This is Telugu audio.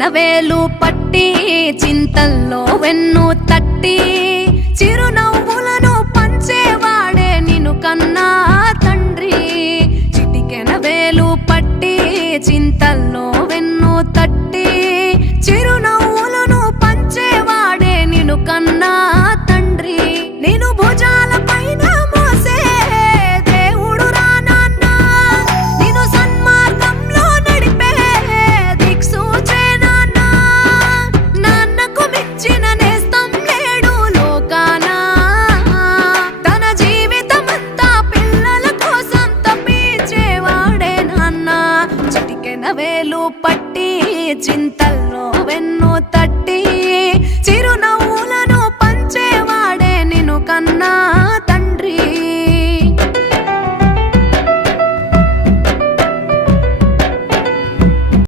చిటికెన వేలు పట్టి చింతల్లో వెన్ను తట్టి చిరునవ్వులను పంచేవాడే నిన్ను కన్నా తండ్రి. చిటికెన వేలు పట్టి చింతల్లో వెన్ను తట్టి చిరునవ్వులను పంచేవాడే నిన్ను కన్నా తండ్రి. నేను భుజాల పైన మోసే దేవుడు రా నాన్న, నేను సన్మార్గంలో నడిపే దిక్సూచే నాన్న. నాన్నకు మించిన నేస్తం లేడు లోకాన, తన జీవితమంతా పిల్లల కోసం తప్పించేవాడే నాన్న. చిటికెన వేలు పట్టి చింతల్లో వెన్ను తట్టి చిరు